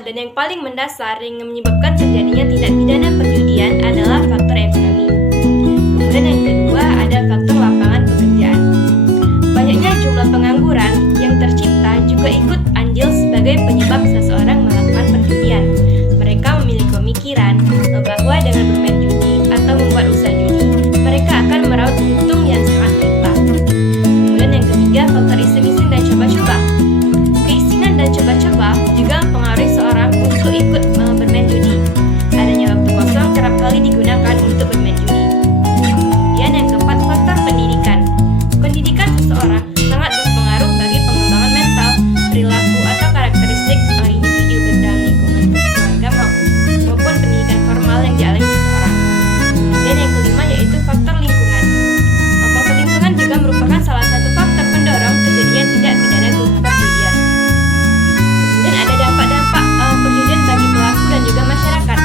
dan yang paling mendasar yang menyebabkan terjadinya tindak pidana perjudian adalah faktor ekonomi. Kemudian yang kedua ada faktor lapangan pekerjaan. Banyaknya jumlah pengangguran yang tercipta juga ikut andil sebagai penyebab seseorang melakukan perjudian. Mereka memiliki pemikiran bahwa dengan bermain judi atau membuat usaha judi, mereka akan meraup untung yang sangat melimpah. Kemudian yang ketiga, faktor iseng-iseng dan coba-coba. Keisengan dan coba-coba juga mempengaruhi seorang untuk ikut bermain judi. Adanya waktu kosong kerap kali digunakan untuk bermain judi. Kemudian yang keempat, faktor pendidikan. Pendidikan seseorang sangat berpengaruh bagi pengembangan mental, perilaku atau karakteristik individu dalam lingkungan keluarga maupun pendidikan formal yang dialami seseorang. Dan yang kelima yaitu faktor lingkungan. Faktor lingkungan juga merupakan salah satu faktor pendorong terjadinya tindak pidana perjudian. Kemudian ada dampak-dampak perjudian bagi pelaku dan juga masyarakat.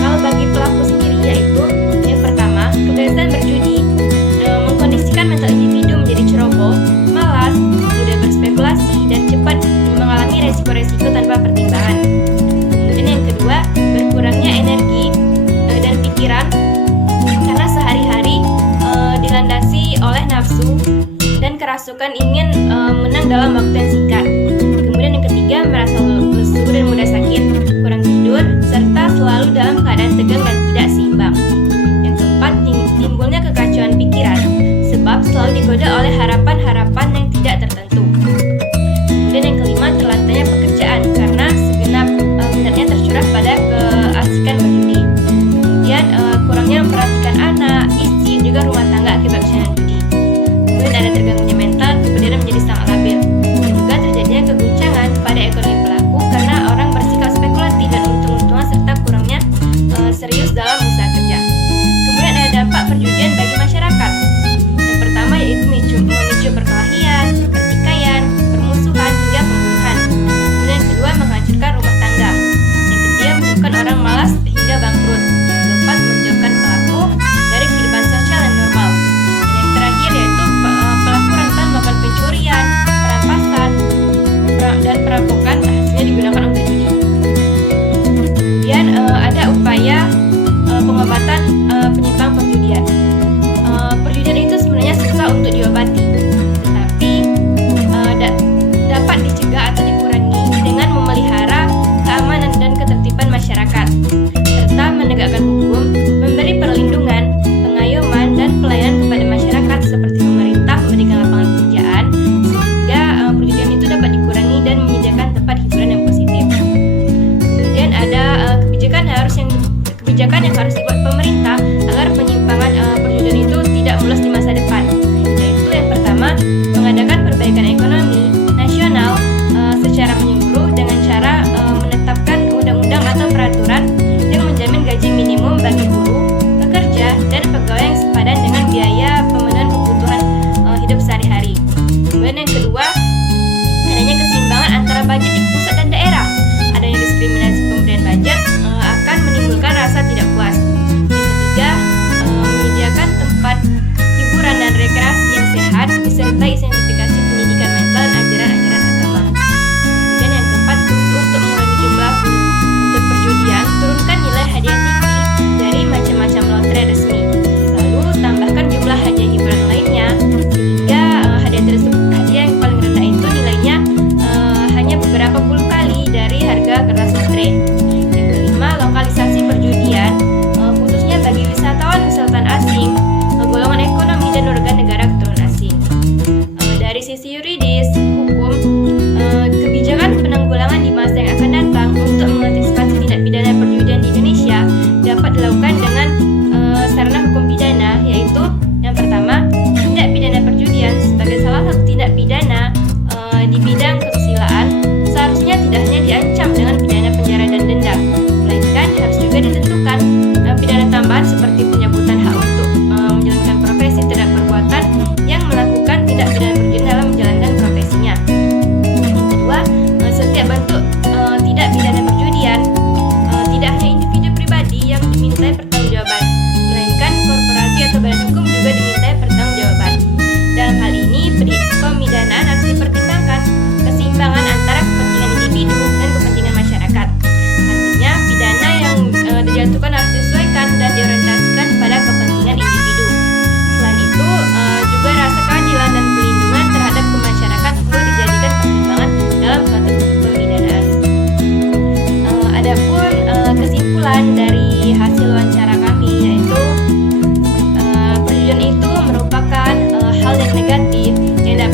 Kalau bagi pelaku sendiri yaitu yang pertama, kebiasaan berjudi mengkondisikan mental individu menjadi ceroboh, malas, mudah berspekulasi, dan cepat mengalami resiko-resiko tanpa pertimbangan. Kemudian yang kedua, berkurangnya energi dan pikiran karena sehari-hari dilandasi oleh nafsu dan kerasukan ingin menang dalam waktu yang singkat. Kemudian yang ketiga, merasa lesu dan mudah sakit, kurang tidur, serta selalu dalam keadaan tegang dan tidak seimbang. Yang keempat, timbulnya kekacauan pikiran sebab selalu digoda oleh harapan-harapan yang tidak tertentu. Dan yang kelima, terlantainya pekerjaan karena segenap minatnya tercurah pada keasikan berjudi. Kemudian kurangnya memperhatikan anak, istri, juga rumah tangga akibat kesalahan judi. Kemudian ada terganggunya mental, kemudian menjadi sangat labil. Dan juga terjadinya keguncangan pada ekonomi pelaku karena orang bersikap spekulatif dan untung-untungan serta kurangnya serius dalam usaha kerja. Kemudian ada dampak perjudian bagi masyarakat. Yang pertama yaitu memicu perkelahian, pertikaian, permusuhan hingga pembunuhan. Kemudian yang kedua, menghancurkan rumah tangga. Yang ketiga, menyebabkan orang malas hingga bangkrut. Yang keempat, menjauhkan pelaku dari kehidupan sosial yang normal. Dan yang terakhir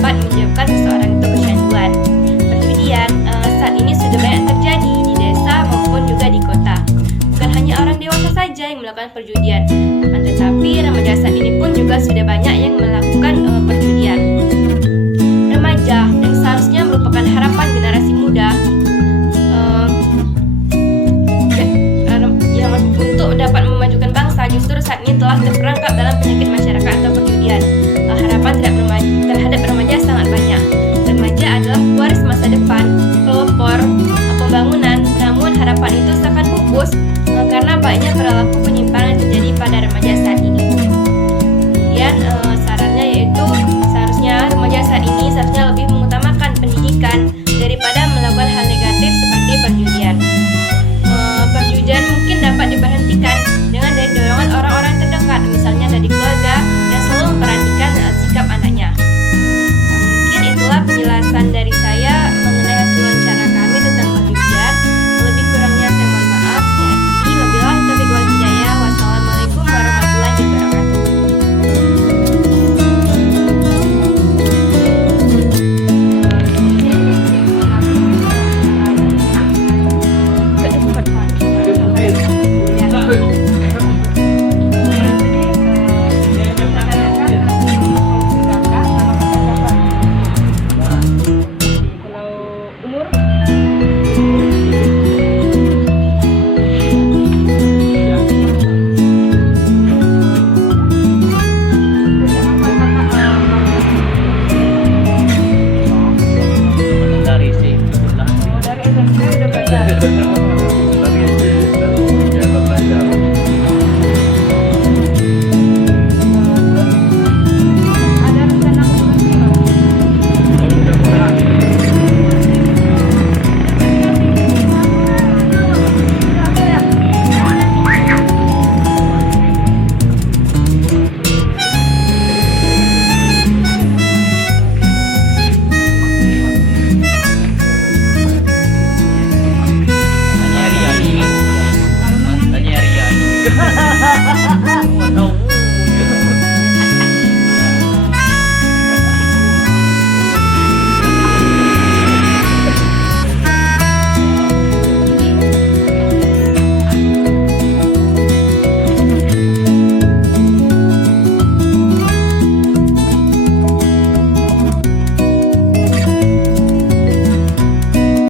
dapat menyebabkan seseorang itu kecanduan. Perjudian saat ini sudah banyak terjadi di desa maupun juga di kota. Bukan hanya orang dewasa saja yang melakukan perjudian, tetapi remaja saat ini pun juga sudah banyak yang melakukan perjudian. Remaja yang seharusnya merupakan harapan generasi muda yang untuk dapat memajukan bangsa, justru saat ini telah terperangkap dalam penyakit masyarakat atau perjudian. Harapan terhadap remaja sangat banyak. Remaja adalah waris masa depan, pelopor pembangunan, namun harapan itu seakan pupus karena banyak perilaku penyimpangan yang terjadi pada remaja saat ini. Kemudian